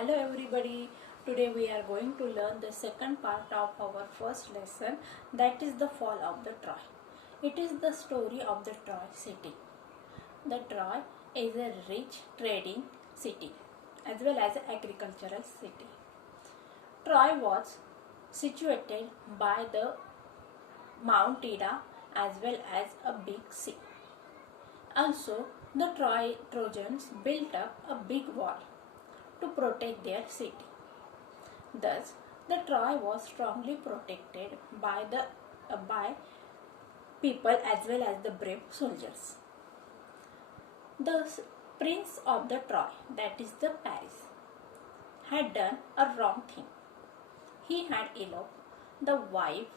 Hello everybody. Today we are going to learn the second part of our first lesson, that is the fall of the Troy. It is the story of the Troy city. The Troy is a rich trading city as well as an agricultural city. Troy was situated by the Mount Ida as well as a big sea. Also, the Trojans built up a big wall to protect their city. Thus, the Troy was strongly protected by people as well as the brave soldiers. The prince of the Troy, that is the Paris, had done a wrong thing. He had eloped the wife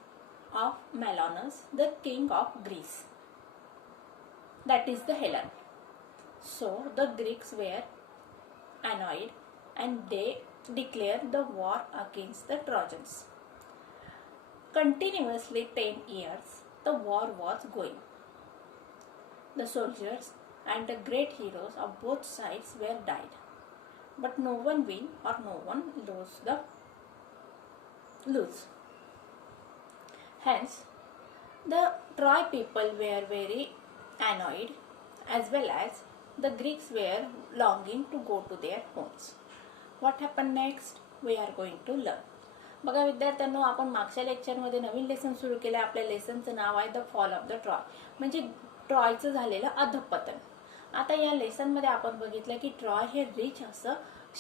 of Menelaus, the king of Greece, that is the Helen. So the Greeks were annoyed and they declared the war against the Trojans. Continuously 10 years the war was going. The soldiers and the great heroes of both sides were died, but no one win or no one lose. Hence, the Troy people were very annoyed as well as the Greeks were longing to go to their homes. What happened next? We are going to learn. बघा विद्यार्थ्यांनो, आपण मागच्या लेक्चरमध्ये नवीन lesson सुरू केलं. आपल्या लेसनचं नाव आहे the fall of the Troy, म्हणजे ट्रॉयचं झालेलं अधपतन. आता या लेसनमध्ये आपण बघितलं की ट्रॉय हे रिच असं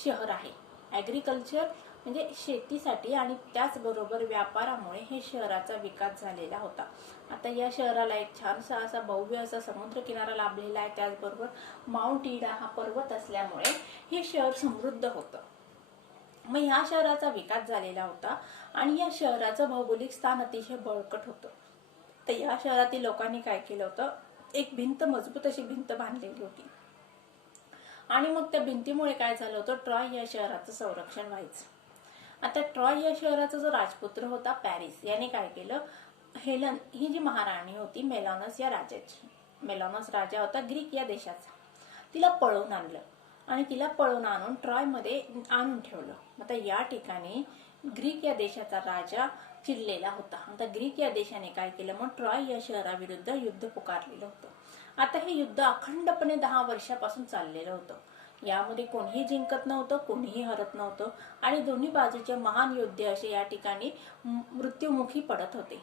शहर आहे. ॲग्रिकल्चर म्हणजे शेतीसाठी आणि त्याचबरोबर व्यापारामुळे हे शहराचा विकास झालेला होता. आता या शहराला एक छानसा असा भव्य असा समुद्र किनारा लाभलेला आहे. त्याचबरोबर माउंट इडा हा पर्वत असल्यामुळे हे शहर समृद्ध होतं. मग ह्या शहराचा विकास झालेला होता आणि या शहराचं भौगोलिक स्थान अतिशय बळकट होतं. तर या शहरातील लोकांनी काय केलं होतं, एक भिंत, मजबूत अशी भिंत बांधलेली होती आणि मग त्या भिंतीमुळे काय झालं होतं, ट्रॉय या शहराचं संरक्षण व्हायचं. आता ट्रॉय या शहराचा जो राजपुत्र होता पॅरिस, याने काय केलं, हेलन ही जी महाराणी होती मेलॉनस या राजाची, मेलॉनस राजा होता ग्रीक या देशाचा, तिला पळवून आणलं आणि तिला पळवून आणून ट्रॉयमध्ये आणून ठेवलं. आता या ठिकाणी ग्रीक या देशाचा राजा चिडलेला होता. आता ग्रीक या देशाने काय केलं, मग ट्रॉय या शहराविरुद्ध युद्ध पुकारलेलं होतं. आता हे युद्ध अखंडपणे 10 वर्षापासून चाललेलं होतं. यामध्ये कोणीही जिंकत नव्हतं, कोणीही हरत नव्हतं आणि दोन्ही बाजूचे महान योद्धे असे या ठिकाणी मृत्युमुखी पडत होते.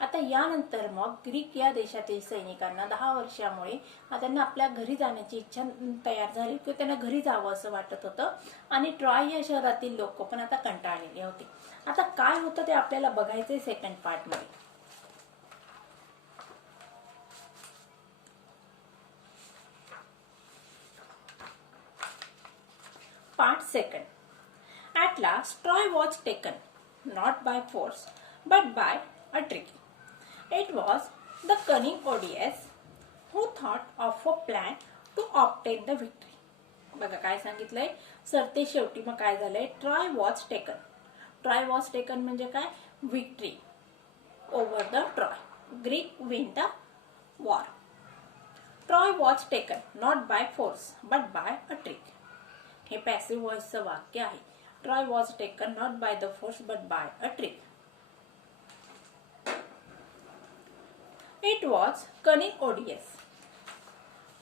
आता यानंतर मग ग्रीक या देशातील सैनिकांना 10 वर्षामुळे त्यांना आपल्या घरी जाण्याची इच्छा तयार झाली किंवा त्यांना घरी जावं असं वाटत होतं आणि ट्रॉय या शहरातील लोक पण आता कंटाळलेले होते. आता काय होतं ते आपल्याला बघायचंय सेकंड पार्ट मध्ये. Part 2. At last, Troy was taken, not by force, but by a trick. It was the cunning Odysseus who thought of a plan to obtain the victory. बघा काय सांगितलंय, सरते शेवटी मग काय झालंय, Troy was taken. Troy was taken म्हणजे काय, victory over the Troy. Greek win the war. Troy was taken not by force but by a trick. हे पॅसिव्ह व्हॉइसचं वाक्य आहे. Troy was taken not by the force but by a trick. It was cunning Odysseus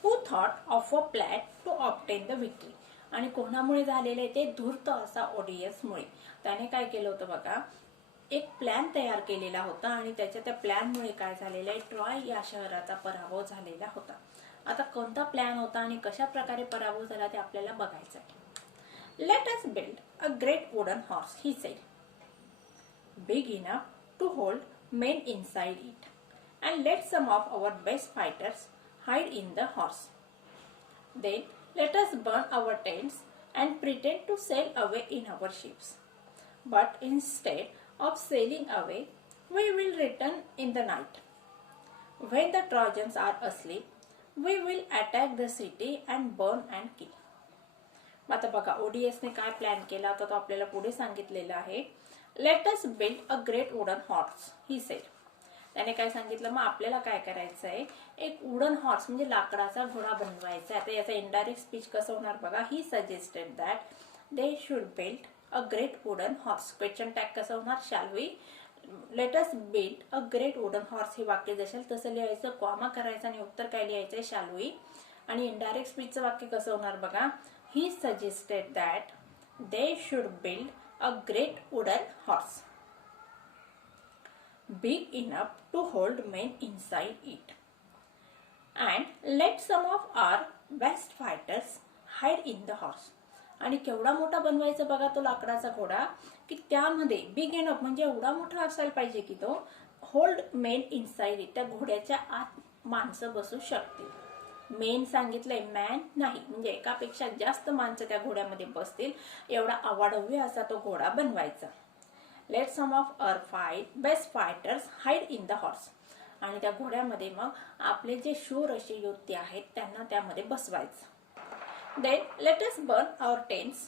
who thought of a plan to obtain the victory. आणि कोणामुळे झालेले ते, धूर्त असा ओडियसमुळे. त्याने काय केलं होतं बघा, एक प्लॅन तयार केलेला होता आणि त्या प्लॅनमुळे काय झालेलं आहे, ट्रॉय या शहराचा पराभव झालेला होता. आता कोणता प्लॅन होता आणि कशा प्रकारे पराभव झाला ते आपल्याला बघायचं आहे. Let us build a great wooden horse, he said, big enough to hold men inside it, and let some of our best fighters hide in the horse. Then let us burn our tents and pretend to sail away in our ships. But instead of sailing away, we will return in the night. When the Trojans are asleep, we will attack the city and burn and kill. आता बघा ओडीएसने काय plan केला होता तो आपल्याला पुढे सांगितलेला आहे. Let us build a great wooden horse, he said. त्याने काय सांगितलं, मग आपल्याला काय करायचं आहे, एक वुडन हॉर्स म्हणजे लाकडाचा घोडा बनवायचा. आता याचा इनडायरेक्ट स्पीच कसं होणार बघा. He suggested that they should build a great wooden horse. Question tag कसं होणार? shall we let us build a great wooden horse. हे वाक्य जशाल तसं लिहायचं, कॉमा करायचं आणि उत्तर काय लिहायचं? shall we. आणि इनडायरेक्ट स्पीचचं वाक्य कसं होणार बघा? he suggested that they should build a great wooden horse big enough to hold men inside it and let some of our best fighters hide in the horse. आणि केवढा मोठा बनवायचा बघा तो लाकडाचा घोडा, की त्यामध्ये बिग इनफ म्हणजे एवढा मोठा असायला पाहिजे की तो होल्ड मेन इनसाइड इट, त्या घोड्याच्या आत माणसं बसू शकतील. मेन सांगितलंय, मॅन नाही, म्हणजे एकापेक्षा जास्त माणसं त्या घोड्यामध्ये बसतील एवढा अवाढव्य असा तो घोडा बनवायचा. Let some of our best fighters hide in the horse. आणि त्या घोड्यामध्ये मग आपले जे शूर असे योद्धे आहेत त्यांना त्यामध्ये बसवायचं. Then let us burn our tents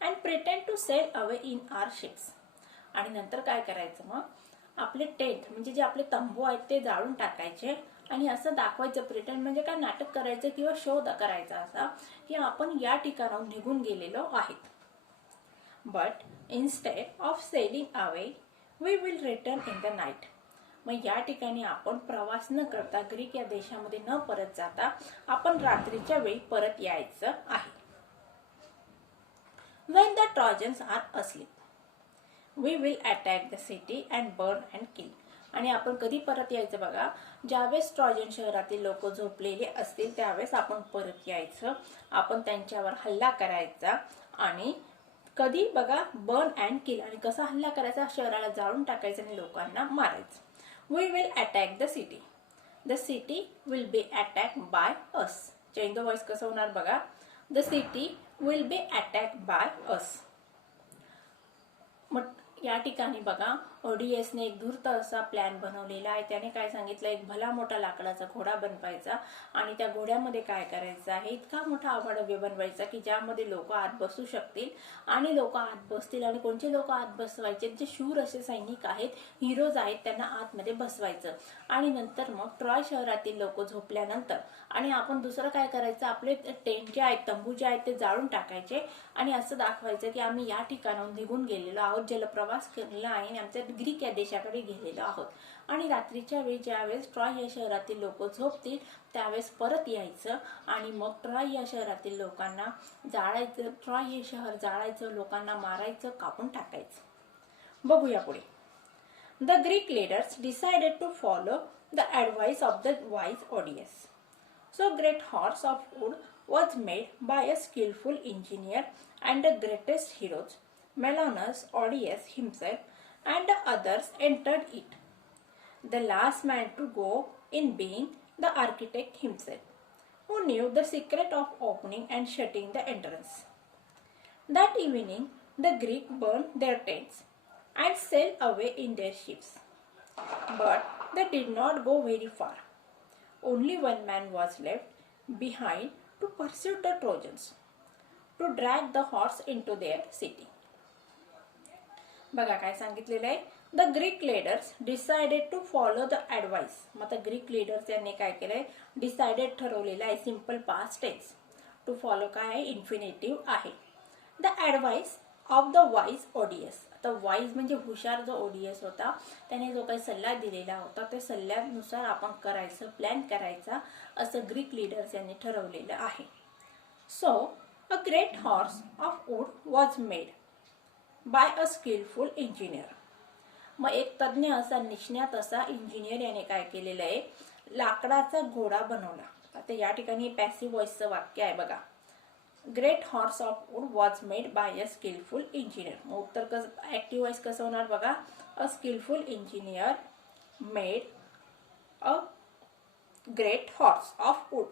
and pretend to sail away in our ships. आणि नंतर काय करायचं? मग आपले टेंट म्हणजे जे आपले तंबू आहेत ते जाळून टाकायचे आणि असं दाखवायचं, प्रिटेंड म्हणजे काय, नाटक करायचं किंवा शो करायचा असा की आपण या ठिकाणाहून निघून गेलेलो आहेत. But instead of sailing away we will return in the night. मग या ठिकाणी आपण प्रवास न करता, ग्रीक या देशामध्ये न परत जाता आपण रात्रीच्या वेळी परत यायचं आहे. When the Trojans are asleep, we will attack the city and burn and kill. आणि आपण कधी परत यायचं बघा? ज्यावेळेस ट्रॉजन शहरातील लोक झोपलेले असतील त्यावेळेस आपण परत यायचं, आपण त्यांच्यावर हल्ला करायचा. आणि कधी बघा? बर्न अँड किल. आणि कसा हल्ला करायचा? शहराला जाळून टाकायचं आणि लोकांना मारायचं. We will attack the city. The city will be attacked by us. Change the voice कसं होणार बघा? The city will be attacked by us. मग या ठिकाणी बघा ओडीएसने एक धूर्त असा प्लॅन बनवलेला आहे. त्याने काय सांगितलं? एक भला मोठा लाकडाचा घोडा बनवायचा आणि त्या घोड्यामध्ये काय करायचं आहे? इतका मोठा अवाढव्य बनवायचा की ज्यामध्ये लोक आत बसू शकतील. आणि लोक आत बसतील. आणि कोणते लोक आत बसवायचे? जे शूर असे सैनिक आहेत, हिरोज आहेत, त्यांना आतमध्ये बसवायचं. आणि नंतर मग ट्रॉय शहरातील लोक झोपल्यानंतर आणि आपण दुसरं काय करायचं? आपले टेंट जे आहेत, तंबू जे आहेत ते जाळून टाकायचे आणि असं दाखवायचं की आम्ही या ठिकाणाहून निघून गेलेलो आहोत, जलप्रवास केलेला आहे आणि आमच्या ग्रीक या देशाकडे गेलेलो आहोत. आणि रात्रीच्या वेळी ज्यावेळेस ट्रॉय या शहरातील लोक झोपतील त्यावेळेस परत यायचं आणि मग ट्रॉय या शहरातील लोकांना जाळायचं, ट्रॉय हे शहर जाळायचं, लोकांना मारायचं, कापून टाकायचं. बघूया पुढे. The Greek leaders decided to follow the advice of the wise Odysseus. So great horse of wood was made by a skillful engineer and the greatest heroes, Menelaus, Odysseus himself and the others entered it. The last man to go in being the architect himself, who knew the secret of opening and shutting the entrance. That evening the Greeks burned their tents and sailed away in their ships. But they did not go very far. Only one man was left behind to pursue the Trojans, to drag the horse into their city. बघा काय सांगितलेलं आहे? The Greek leaders decided to follow the advice. मग आता Greek leaders यांनी काय केलंय? Decided ठरवलेलं आहे. Simple past tense. To follow काय आहे? इन्फिनेटिव्ह आहे. The advice of the wise Odysseus. आता वाईज म्हणजे हुशार जो ओडीएस होता त्याने जो काही सल्ला दिलेला होता त्या सल्ल्यानुसार आपण करायचं, प्लॅन करायचा असं ग्रीक लीडर्स यांनी ठरवलेलं आहे. So a great horse of wood was made by a skilful engineer. मग एक तज्ज्ञ असा, निष्णात असा इंजिनियर याने काय केलेलं आहे? लाकडाचा घोडा बनवला. आता या ठिकाणी पॅसिव्ह व्हॉइसचं वाक्य आहे बघा. Great horse of wood was made by a skilful engineer. मग उत्तर कसं? ऍक्टिव्ह व्हॉइस कसं होणार बघा? A skilful engineer made a great horse of wood.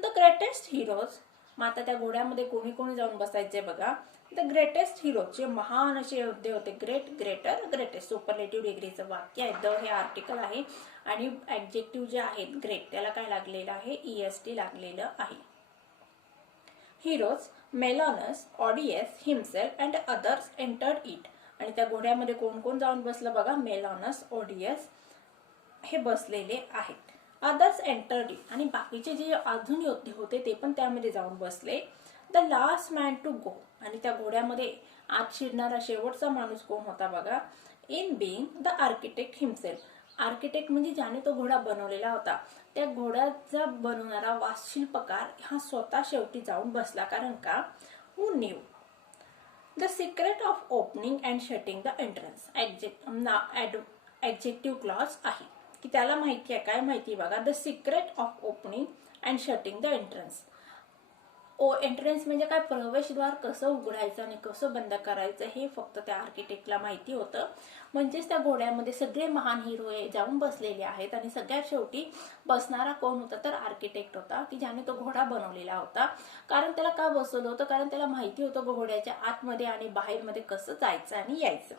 The greatest heroes. मग आता त्या घोड्यामध्ये कोणी कोणी जाऊन बसायचे बघा? द ग्रेटेस्ट हिरोज, जे महान असे योद्धे होते. ग्रेट, ग्रेटर, ग्रेटेस्ट सुपरलेटिव्ह डिग्रीचं वाक्य आहे. द हे आर्टिकल आहे आणि ऍडजेक्टिव्ह जे आहेत ग्रेट त्याला काय लागलेलं आहे? EST लागलेलं आहे. Heroes, Menelaus, Odysseus himself and others entered it. आणि त्या घोड्यामध्ये कोण कोण जाऊन बसलं बघा? मेलॉनस, ओडियस हे बसलेले आहेत. Others entered it. आणि बाकीचे जे अजून योद्धे होते ते पण त्यामध्ये जाऊन बसले. The last man to go. आणि त्या घोड्यामध्ये आत शिरणारा शेवटचा माणूस कोण होता बघा? In being the architect himself. Architect म्हणजे ज्याने तो घोडा बनवलेला होता, त्या घोड्याचा बनवणारा वास्तुशिल्पकार हा स्वतः शेवटी जाऊन बसला. कारण का? Who knew the secret of opening and shutting the entrance. Adjective clause आहे की त्याला माहिती आहे. काय माहिती बघा? The secret of opening and shutting the entrance. Entrance म्हणजे काय? प्रवेशद्वार कसं उघडायचं आणि कसं बंद करायचं हे फक्त त्या आर्किटेक्टला माहिती होतं. म्हणजेच त्या घोड्यामध्ये सगळे महान हिरो जाऊन बसलेले आहेत आणि सगळ्यात शेवटी बसणारा कोण होता? तर आर्किटेक्ट होता की ज्याने तो घोडा बनवलेला होता. कारण त्याला का बसवलं होतं? कारण त्याला माहिती होतं घोड्याच्या आतमध्ये आणि बाहेरमध्ये कसं जायचं आणि यायचं.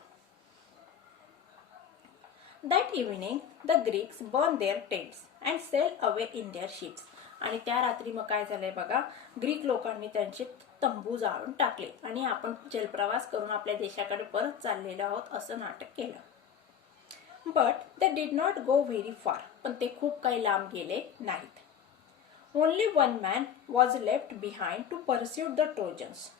That evening, the Greeks burned their tents and sailed away in their ships. आणि त्या रात्री मग काय झालंय बघा? ग्रीक लोकांनी त्यांचे तंबू जाळून टाकले आणि आपण जलप्रवास करून आपल्या देशाकडे परत चाललेलो आहोत असं नाटक केलं. But they did not go very far. पण ते खूप काही लांब गेले नाहीत. Only one man was left behind to pursue the Trojans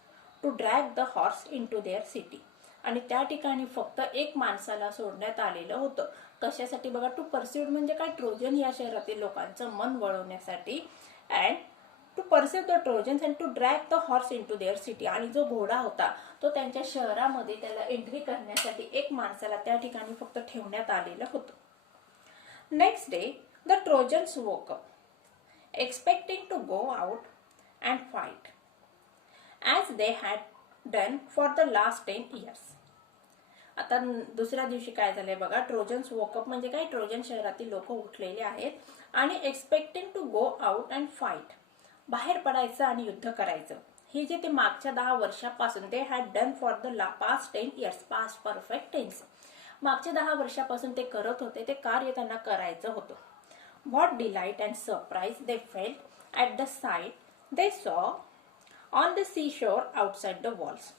to drag the horse into their city. आणि त्या ठिकाणी फक्त एक माणसाला सोडण्यात आलेलं होतं. कशासाठी बघा? टू परस्यूड म्हणजे काय? ट्रोजन या शहरातील लोकांचं मन वळवण्यासाठी. And to pursue the Trojans and to drag the horse into their city. आणि जो घोडा होता तो त्यांच्या शहरामध्ये त्याला एंट्री करण्यासाठी एक माणसाला त्या ठिकाणी फक्त ठेवण्यात आलेलं होतं. Next day the Trojans woke up expecting to go out and fight as they had done for the last 10 years. आता दुसऱ्या दिवशी काय झालंय बघा? ट्रोजन्स वोकअप म्हणजे काय? ट्रोजन शहरातील लोक उठलेले आहेत आणि expecting to go out and fight. बाहेर पडायचं आणि युद्ध करायचं. हे जे ते मागच्या 10 वर्षापासून they had done for the past 10 years. Past perfect tense. मागच्या 10 वर्षापासून ते करत होते. ते कार्य त्यांना करायचं होतं. What delight and surprise they felt at the sight they saw on the sea shore outside the walls.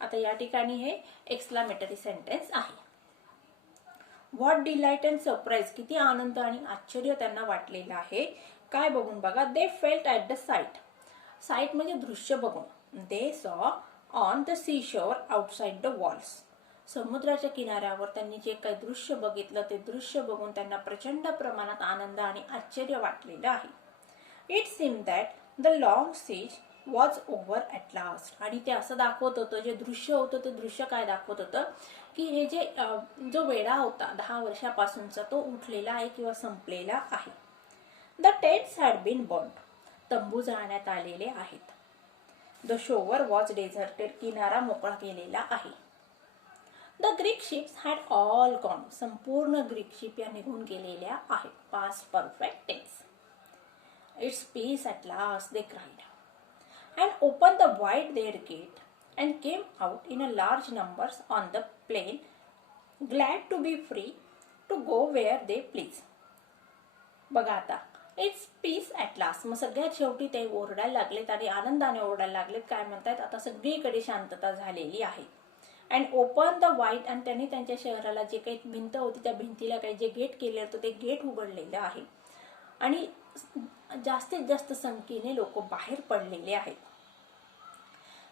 आता या ठिकाणी हे एक्सक्लामेटरी सेंटेन्स आहे. What delight and surprise. किती आनंद आणि आश्चर्य त्यांना वाटलेलं आहे. काय बघून बघा? They felt at the sight. Sight म्हणजे दृश्य बघून. They saw on the sea shore outside the walls. समुद्राच्या किनाऱ्यावर त्यांनी जे काही दृश्य बघितलं ते दृश्य बघून त्यांना प्रचंड प्रमाणात आनंद आणि आश्चर्य वाटलेलं आहे. It seem that the long siege was over at last. आणि ते असं दाखवत होतं, जे दृश्य होतं ते दृश्य काय दाखवत होतं की हे जे जो वेढा होता 10 वर्षापासूनचा तो उठलेला आहे किंवा संपलेला आहे. The tents had been burned. तंबू जाळण्यात आलेले आहेत. The shore was deserted. किनारा मोकळा केलेला आहे. The Greek ships had all gone. संपूर्ण ग्रीक शिप या निघून गेलेल्या आहेत. Past perfect tense. It's peace at last they cried and opened the wide their gate and came out in a large numbers on the plain, glad to be free to go where they please. बघा आता it's peace at last. मग सगळ्यात शेवटी ते ओरडायला लागलेत आणि आनंदाने ओरडायला लागलेत. काय म्हणतात? आता सगळीकडे शांतता झालेली आहे. And open the wide. आणि त्यांनी त्यांच्या शहराला जे काही भिंत होती त्या भिंतीला काही जे गेट केले होते ते गेट उघडलेलं आहे आणि जास्तीत जास्त संख्येने लोक बाहेर पडलेले आहेत.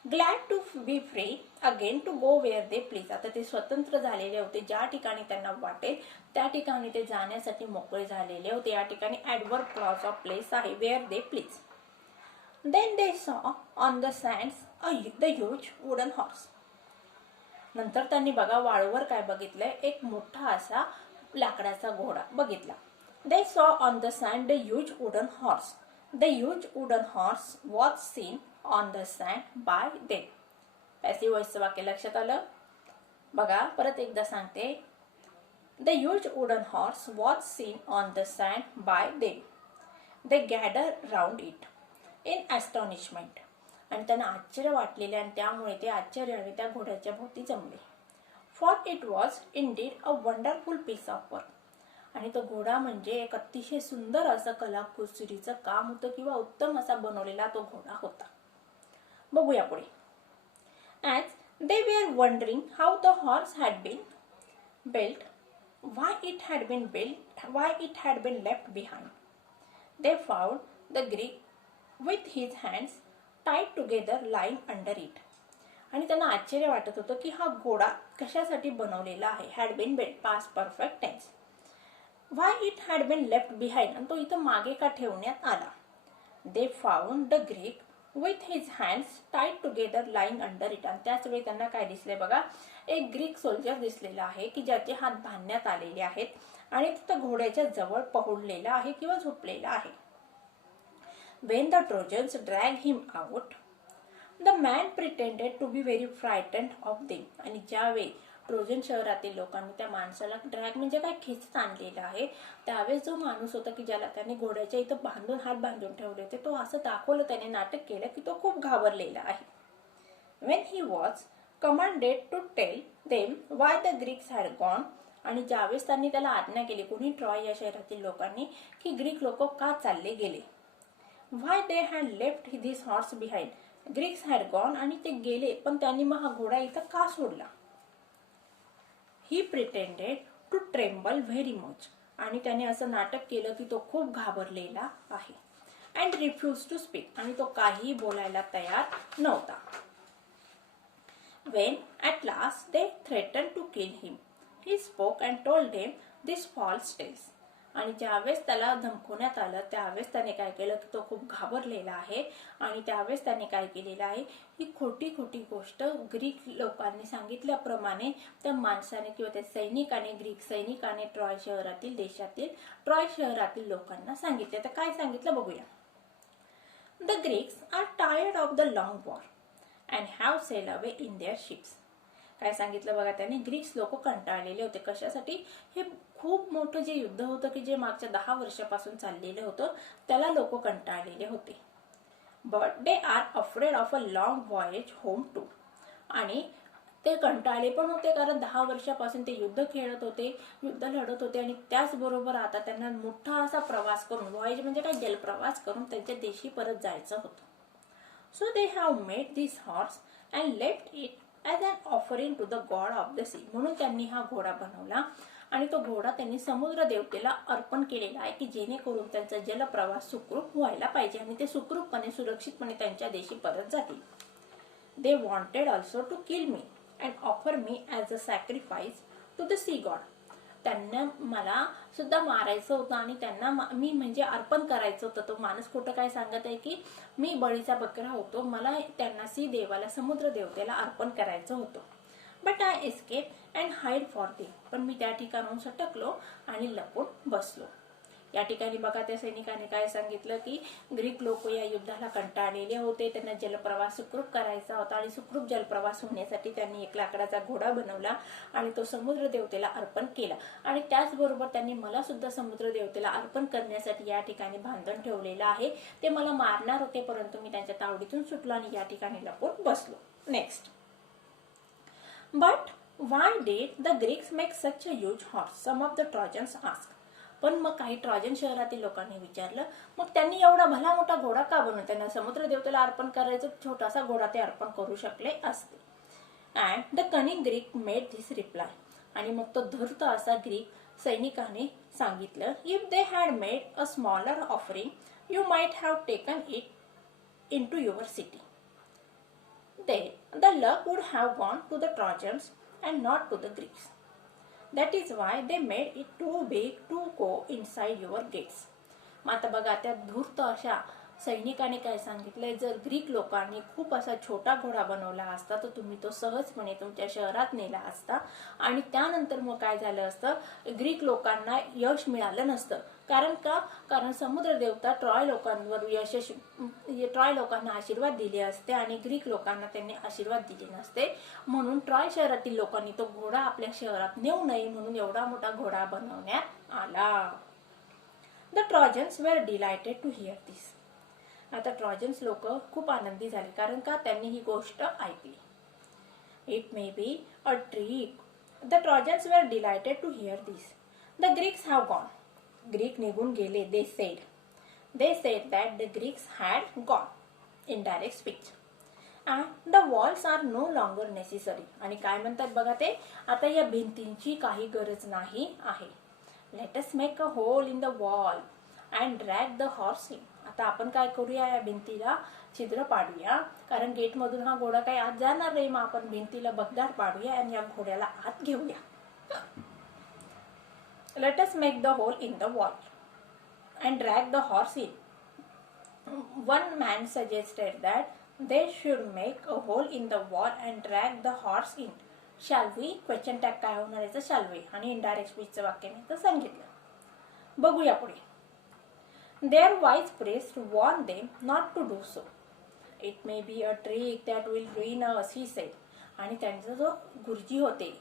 Glad to be free again to go where they please. आता ते स्वतंत्र झालेले होते. ज्या ठिकाणी त्यांना वाटेल त्या ठिकाणी ते जाण्यासाठी मोकळे झालेले होते. या ठिकाणी ॲडवर्ब क्लॉज ऑफ प्लेस आहे. Where they please. Then they saw on the sands the huge wooden horse. नंतर त्यांनी बघा वाळूवर काय बघितलंय? एक मोठा असा लाकडाचा घोडा बघितला. They saw on the sand the huge wooden horse. The huge wooden horse was seen on the sand by them. Passive voice वाक्य लक्षात आलं? बघा परत एकदा सांगते. The huge wooden horse was seen on the sand by them. They gathered round it in astonishment. आणि त्यांना आश्चर्य वाटलेले आणि त्यामुळे ते आश्चर्याने त्या घोड्याच्या भोवती जमले. For it was indeed a wonderful piece of work. आणि तो घोडा म्हणजे एक अतिशय सुंदर असं कलाकुसरीचं काम होतं किंवा उत्तम असा बनवलेला तो घोडा होता. बघूया पुढे. As they were wondering how the horse had been built, why it had been built, why it had been left behind, they found the Greek with his hands tied together lying under it. आणि त्यांना आश्चर्य वाटत होतं की हा घोडा कशासाठी बनवलेला आहे. Had been built, past perfect tense. Why it had been left behind, आणि तो इथं मागे का ठेवण्यात आला. They found the Greek with his hands tied together lying under it. आणि त्याच वेळी त्यांना काय दिसले बघा, एक ग्रीक सोल्जर दिसलेला आहे की ज्याचे हात बांधण्यात आलेले आहेत आणि तो घोड्याच्या जवळ पहुडलेला आहे किंवा झोपलेला आहे. When the Trojans dragged him out, the man pretended to be very frightened of them. आणि ज्यावेळी ट्रोजन शहरातील लोकांनी त्या माणसाला ड्रॅग म्हणजे काय खेचत आणलेला आहे, त्यावेळेस जो माणूस होता की ज्याला त्याने घोड्याच्या इथं बांधून हात बांधून ठेवले होते, तो असं दाखवलं, त्याने नाटक केलं की तो खूप घाबरलेला आहे. When he was commanded to tell them why the Greeks had gone, आणि ज्यावेळेस त्यांनी त्याला आज्ञा केली, कोणी ट्रॉय या शहरातील लोकांनी, की ग्रीक लोक का चालले गेले. Why they had left this horse behind, Greeks had gone, आणि ते गेले पण त्यांनी मग हा घोडा इथं का सोडला. He pretended to tremble very much, आणि त्याने असं नाटक केलं की तो खूप घाबरलेला आहे. And refused to speak, आणि तो काही बोलायला तयार नव्हता. When at last they threatened to kill him, he spoke and told them these false tales. आणि ज्यावेळेस त्याला धमकवण्यात आलं त्यावेळेस त्याने काय केलं की तो खूप घाबरलेला आहे आणि त्यावेळेस त्याने काय केलेलं आहे, ही खोटी खोटी गोष्ट ग्रीक लोकांनी सांगितल्याप्रमाणे त्या माणसाने किंवा त्या सैनिकाने, ग्रीक सैनिकाने ट्रॉय शहरातील, देशातील ट्रॉय शहरातील लोकांना सांगितले. तर काय सांगितलं बघूया. The Greeks are tired of the long war and have sail away in their ships. काय सांगितलं बघा त्याने, ग्रीक्स लोक कंटाळलेले होते. कशासाठी, हे खूप मोठं जे युद्ध होतं की जे मागच्या 10 वर्षापासून चाललेलं होतं त्याला लोक कंटाळलेले होते. But they are afraid of a long voyage home too. आणि ते कंटाळले पण होते कारण 10 वर्षापासून ते युद्ध खेळत होते, युद्ध लढत होते आणि त्याचबरोबर आता त्यांना मोठा असा प्रवास करून, व्हॉयेज म्हणजे काय, जलप्रवास करून त्यांच्या देशी परत जायचं होतं. So they have made this horse and left it as an offering to the god of the sea. म्हणून त्यांनी हा घोडा बनवला आणि तो घोडा त्यांनी समुद्र देवतेला अर्पण केलेला आहे की जेणेकरून त्यांचा जलप्रवास सुखरूप व्हायला पाहिजे आणि ते सुखरूपपणे, सुरक्षितपणे त्यांच्या देशी परत जातील. They wanted also to kill me and offer me as a sacrifice to the sea god. त्यांना मला सुद्धा मारायचं होतं आणि त्यांना मी म्हणजे अर्पण करायचं होतं. तो माणूस खोटं काय सांगत आहे की मी बळीचा बकरा होतो, मला त्यांना सी देवाला, समुद्र देवतेला अर्पण करायचं होतं. But I escape and hide for them. पण मी त्या ठिकाणाहून सटकलो आणि लपून बसलो. या ठिकाणी बघा त्या सैनिकाने काय सांगितलं की ग्रीक लोक या युद्धाला कंटाळलेले होते, त्यांना जलप्रवास सुखरूप करायचा होता आणि सुखरूप जलप्रवास होण्यासाठी त्यांनी एक लाकडाचा घोडा बनवला आणि तो समुद्र देवतेला अर्पण केला. आणि त्याचबरोबर त्यांनी मला सुद्धा समुद्र देवतेला अर्पण करण्यासाठी या ठिकाणी बांधून ठेवलेलं आहे. ते मला मारणार होते परंतु मी त्यांच्या तावडीतून सुटलो आणि या ठिकाणी लपून बसलो. Next. But why did the Greeks make such a huge horse, some of the Trojans asked. पण मग काही ट्रॉजन शहरातील लोकांनी विचारलं, मग त्यांनी एवढा भला मोठा घोडा का बनवला, त्यांना समुद्र देवतेला अर्पण करायचं, छोटासा घोडा ते अर्पण करू शकले असते. And the cunning Greek made this reply. आणि मग तो धूर्त असा ग्रीक सैनिकाने सांगितलं, if they had made a smaller offering you might have taken it into your city. The luck would have gone to the Trojans and not to the Greeks. That is why they made it too big to go inside your gates. मग आता बघा त्या धूर्त अशा सैनिकाने काय सांगितलंय, जर Greek लोकांनी खूप असा छोटा घोडा बनवला असता तर तुम्ही तो सहजपणे तुमच्या शहरात नेला असता आणि त्यानंतर मग काय झालं असतं, ग्रीक लोकांना यश मिळालं नसतं. कारण का, कारण समुद्र देवता ट्रॉय लोकांवर ट्रॉय लोकांना आशीर्वाद दिले असते आणि ग्रीक लोकांना त्यांनी आशीर्वाद दिले नसते. म्हणून ट्रॉय शहरातील लोकांनी तो घोडा आपल्या शहरात नेऊ नये म्हणून एवढा मोठा घोडा बनवण्यात आला. The Trojans were delighted to hear दिस. आता ट्रॉजन्स लोक खूप आनंदी झाले कारण का, त्यांनी ही गोष्ट ऐकली. It may be a trick. The Trojans were delighted to hear this. The Greeks have gone. Greek निघून गेले. They said that the Greeks had gone. Indirect speech. And the walls are no longer necessary. आणि काय म्हणतात बघा ते, आता या भिंतींची काही गरज नाही आहे. Let us make a whole in the wall and drag the horse in. आता आपण काय करूया, या भिंतीला छिद्र पाडूया, कारण गेटमधून हा घोडा काही आत जाणार नाही. मग आपण भिंतीला भगदाड पाडूया आणि या घोड्याला आत घेऊया. Let us make the hole in the wall and drag the horse in. One man suggested that they should make a hole in the wall and drag the horse in. Shall we? Question tag काय होणार याचं shall we आणि indirect स्पीचचं वाक्य मी तर सांगितलं. बघूया पुढे. Their wise priest warned them not to do so. It may be a trick that will ruin us, he said. आणि त्यांचा जो गुरुजी होते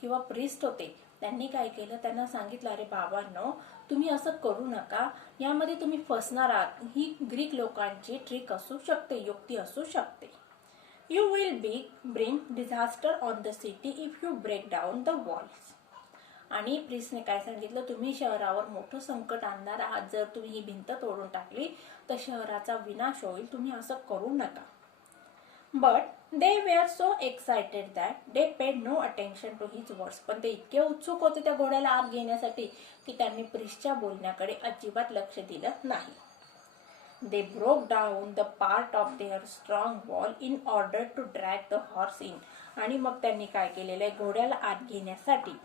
किंवा प्रिस्ट होते त्यांनी काय केलं, त्यांना सांगितलं, अरे बाबांनो तुम्ही असं करू नका, यामध्ये तुम्ही फसणार आहात. ही ग्रीक लोकांची ट्रिक असू शकते, युक्ती असू शकते. You will bring disaster on the city if you break down the walls. आणि प्रिस्टने काय सांगितलं, तुम्ही शहरावर मोठं संकट आणणार आहात. जर तुम्ही ही भिंत तोडून टाकली तर शहराचा विनाश होईल, तुम्ही असं करू नका. But they were so excited that they paid no attention to his words. पण ते इतके उत्सुक होते त्या घोड्याला आत घेण्यासाठी की त्यांनी प्रिस्टच्या बोलण्याकडे अजिबात लक्ष दिलं नाही. They broke down the part of their strong wall in order to drag the horse in. आणि मग त्यांनी काय केलेलं आहे, घोड्याला आत घेण्यासाठी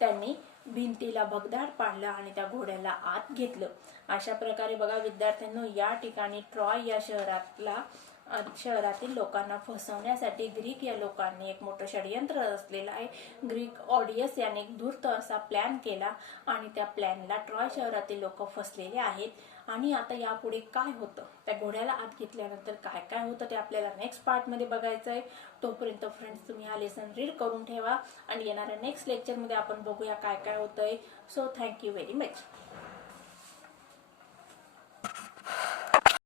त्यांनी भिंतीला भगदाड पाडलं आणि त्या घोड्याला आत घेतलं. अशा प्रकारे बघा विद्यार्थ्यांनो, या ठिकाणी ट्रॉय या शहरातील लोकांना फसवण्यासाठी ग्रीक या लोकांनी एक मोठं षडयंत्र रचलेलं आहे. ग्रीक ऑडियस याने एक धूर्त असा प्लॅन केला आणि त्या प्लॅनला ट्रॉय शहरातील लोक फसलेले आहेत. आणि आता यापुढे काय होतं, त्या घोड्याला आत घेतल्यानंतर काय काय होतं ते आपल्याला नेक्स्ट पार्टमध्ये बघायचं आहे. तोपर्यंत फ्रेंड्स तुम्ही हा लेसन रीड करून ठेवा आणि येणाऱ्या नेक्स्ट लेक्चरमध्ये आपण बघूया काय काय होतंय. So thank you very much.